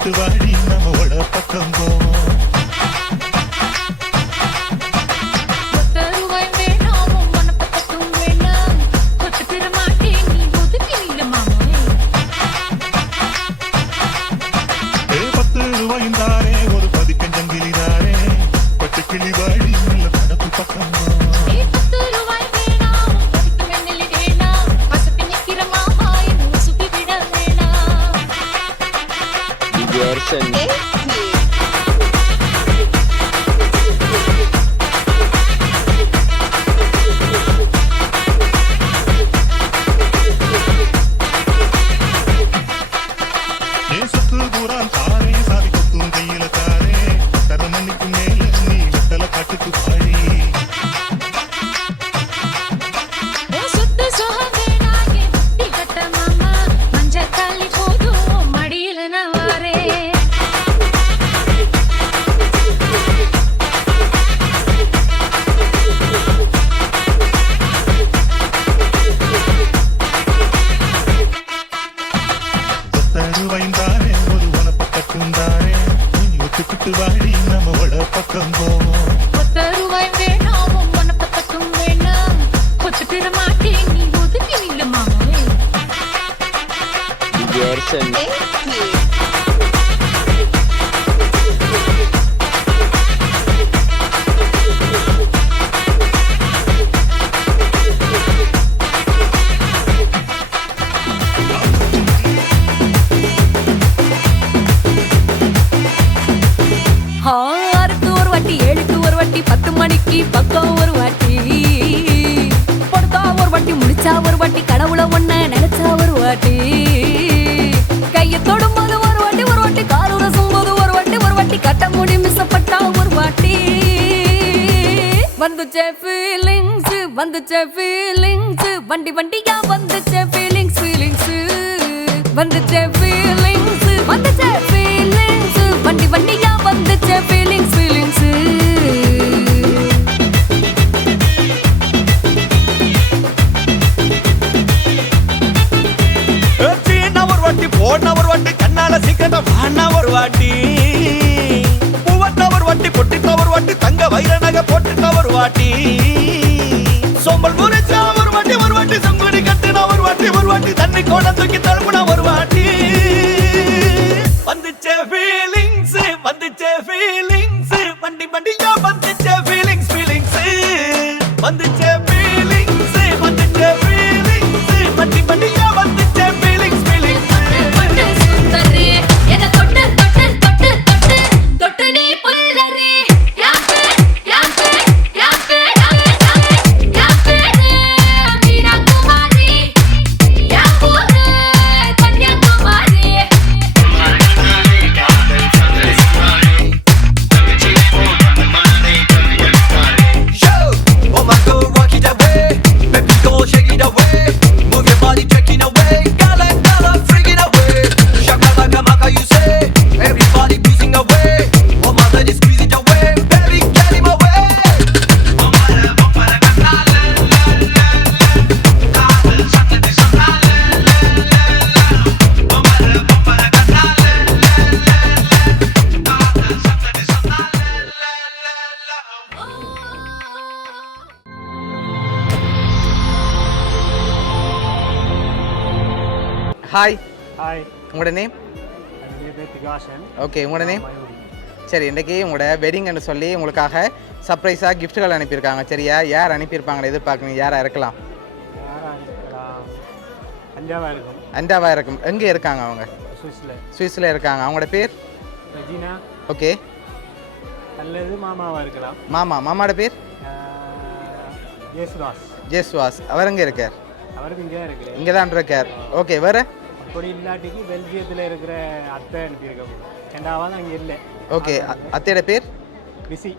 ஒத்துக்கிட்டு வாடி நம்மோட பக்கம் போவோம். வந்துச்சே ஃபீலிங்ஸ் வண்டி வண்டியா வந்துச்சே ஃபீலிங்ஸ் வந்துச்சே ஃபீலிங்ஸ் வந்துச்சே ஃபீலிங்ஸ் வண்டி வண்டியா வந்துச்சே ஃபீலிங்ஸ் ஒரு வாட்டி போன ஒரு வாட்டி கண்ணால சீக்கிரத்தை வாண்ணா ஒரு வாட்டி பூவட்ட ஒரு வாட்டி பொட்டிட்ட ஒரு வாட்டி தங்க வைர நகை போட்டுட்ட ஒரு வாட்டி சோம்பல் முறைச்சா ஒரு வாட்டி சங்குடி கட்டுனா ஒரு வாட்டி தண்ணி கோண தூக்கி தழுப்புனா ஒரு வாட்டி வந்துச்சே ஃபீலிங்ஸ் வண்டி வண்டியா வந்துச்சே ஃபீலிங்ஸ் வந்துச்சே ஃபீலிங்ஸ் வண்டி வண்டியா வந்துச்சே ஃபீலிங்ஸ் ஹாய் ஹாய், உங்களோட நேம்? என்னுடைய பேர் திகாஷன். ஓகே, உங்களோட நேம்? சரி, இன்றைக்கி உங்களோட வெட்டிங்னு சொல்லி உங்களுக்காக சர்ப்ரைஸாக கிஃப்ட்டுகள் அனுப்பியிருக்காங்க. சரியா? யார் அனுப்பியிருப்பாங்கன்னு எதிர்பார்க்குறீங்க? யாராக இருக்கலாம்? அண்டாவாக இருக்கும். எங்கே இருக்காங்க அவங்க? சுவிஸில் இருக்காங்க. அவங்களோட பேர்? ரெஜினா. ஓகே. அல்லது மாமாவாக இருக்கலாம். மாமாவோட பேர்? ஜேசுவாஸ். அவர் எங்கே இருக்கார்? அவருக்கு இங்கே தான் இருக்கார். ஓகே, வேறு? அப்படி இல்லாட்டிக்கு பெல்ஜியத்தில் இருக்கிற அத்தை அனுப்பியிருக்கோம். ரெண்டாவது அங்கே இல்லை. ஓகே, அத்தையோட பேர்? பிசி.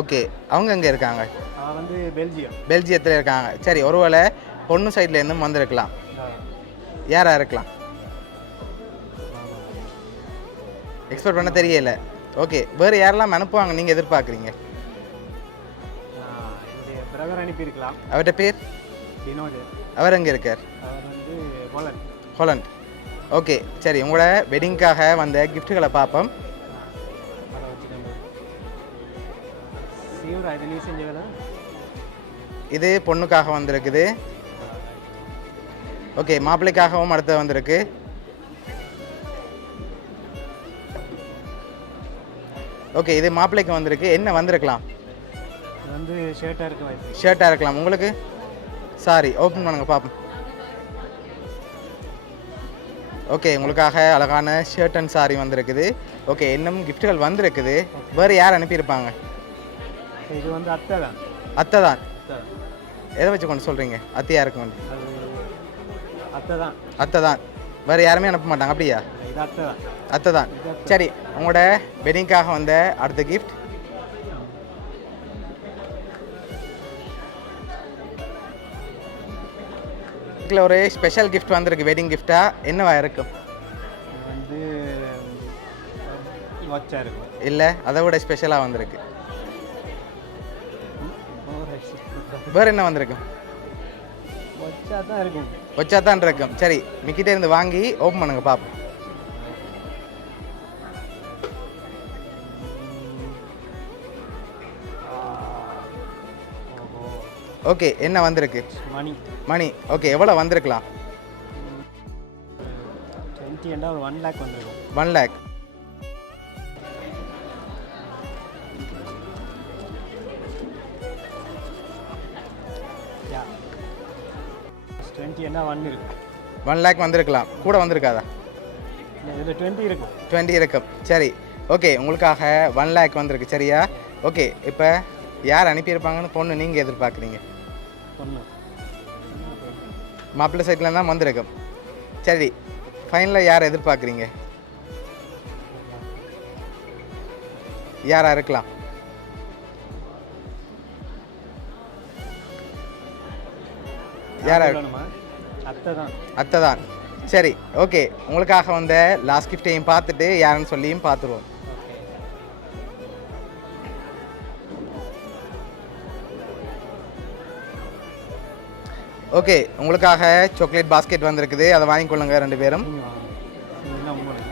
ஓகே, அவங்க எங்கே இருக்காங்க? அவன் வந்து பெல்ஜியத்தில் இருக்காங்க. சரி, ஒருவேளை பொண்ணு சைட்லேருந்தும் வந்திருக்கலாம். யாராக இருக்கலாம்? எக்ஸ்பெக்ட் பண்ண தெரியல. ஓகே, வேறு யாரெல்லாம் அனுப்புவாங்க நீங்கள் எதிர்பார்க்குறீங்க? என்னுடைய பிரதர் அனுப்பியிருக்கலாம். அவர்கிட்ட பேர்? வினோத். அவர் எங்கே இருக்கார்? அவர் வந்து ஹாலண்ட். ஓகே சரி உங்களோட வெட்டிங்காக வந்த கிஃப்ட்டுகளை பார்ப்போம். அதை வச்சுக்கோங்க. சீவரா இது நீ செஞ்ச வேலை. இது பொண்ணுக்காக வந்திருக்குது. ஓகே மாப்பிள்ளைக்காகவும் அடுத்து வந்திருக்கு. ஓகே இது மாப்பிள்ளைக்கு வந்திருக்கு. என்ன வந்திருக்கலாம்? இது வந்து ஷர்ட்டாக இருக்க வாய்ப்பு. ஷர்ட்டாக இருக்கலாம். உங்களுக்கு சாரி ஓப்பன் பண்ணுங்க பார்ப்போம். ஓகே உங்களுக்காக அழகான ஷர்ட் அண்ட் சாரி வந்திருக்குது. ஓகே இன்னும் கிஃப்ட்டுகள் வந்திருக்குது. வேறு யார் அனுப்பியிருப்பாங்க? இது வந்து அத்தை தான். அத்தை தான். எதை வச்சு கொண்டு சொல்கிறீங்க? அத்தையா இருக்கும் வந்து அது அத்தை தான். அத்தை தான். வேறு யாருமே அனுப்ப மாட்டாங்க அப்படியா? இது அத்தை தான். அத்தை தான். சரி உங்களோட வெட்டிங்காக வந்த அடுத்த கிஃப்ட் இதில் ஒரு ஸ்பெஷல் கிஃப்ட் வந்திருக்கு. வெட்டிங் கிஃப்டாக என்னவா இருக்கும்? இது வந்து வாட்சாக இருக்கும். இல்லை அதை விட ஸ்பெஷலாக வந்திருக்கு. வேறு என்ன வந்திருக்கு? வாட்சாக தான் இருக்கும். வச்சா தான் இருக்கும். சரி மிக்கிட்டே இருந்து வாங்கி ஓப்பன் பண்ணுங்க பார்ப்போம். ஓகே என்ன வந்திருக்கு? மணி மணி. ஓகே எவ்வளோ வந்திருக்கலாம்? 20 ஒரு 1 லேக் வந்துருக்கும். 1 லேக். யா 20 1 இருக்கு. 1 லேக் வந்திருக்கலாம். கூட வந்திருக்காதா? இல்லை இதில் 20 இருக்கும். 20 இருக்கும். சரி ஓகே உங்களுக்காக 1 லேக் வந்திருக்கு. சரியா? ஓகே இப்போ யார் அனுப்பியிருப்பாங்கன்னு பொண்ணு நீங்கள் எதிர்பார்க்குறீங்க? பொண்ணு மாப்பிள்ளை சைட்ல தான் வந்திருக்கும். சரி ஃபைனலாக யார் எதிர்பார்க்குறீங்க? யாரா இருக்கலாம்? யாரா? சொல்லணுமா? அத்தை தான். அத்தை தான். சரி ஓகே உங்களுக்காக வந்த லாஸ்ட் கிஃப்டையும் பார்த்துட்டு யாருன்னு சொல்லியும் பார்த்துருவோம். ஓகே உங்களுக்காக சாக்லேட் பாஸ்கெட் வந்திருக்குது. அதை வாங்கிக்கொள்ளுங்க 2 பேரும். நீங்கள் வாங்க. இது என்ன உங்களுக்கு?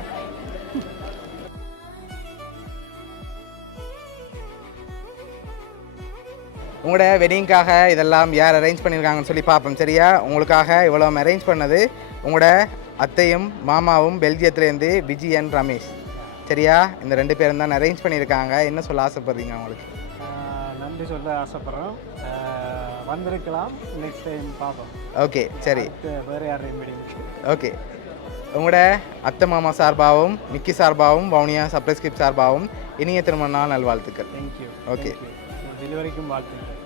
உங்களோட வெட்டிங்காக இதெல்லாம் யார் அரேஞ்ச் பண்ணியிருக்காங்கன்னு சொல்லி பார்ப்போம். சரியா? உங்களுக்காக இவ்வளோ அரேஞ்ச் பண்ணது உங்களோட அத்தையும் மாமாவும் பெல்ஜியத்துலேருந்து விஜி அண்ட் ரமேஷ். சரியா? இந்த 2 பேரும் தான் அரேஞ்ச் பண்ணியிருக்காங்க. என்ன சொல்ல ஆசைப்படுறீங்க அவங்களுக்கு? நன்றி சொல்ல ஆசைப்பட்றோம். வந்திருக்கலாம். நெக்ஸ்ட் டைம் பார்ப்போம். ஓகே சரி வேறு யாரையும் மீடியம். ஓகே உங்களோட அத்தை மாமா சார்பாகவும் மிக்கி சார்பாகவும் வவுனியா சப்ரைஸ் கிஃப்ட் சார்பாகவும் இனிய திருமண நாள் நல்வாழ்த்துக்கள். தேங்க்யூ. ஓகே டெலிவரிக்கும் வாழ்த்துக்கள்.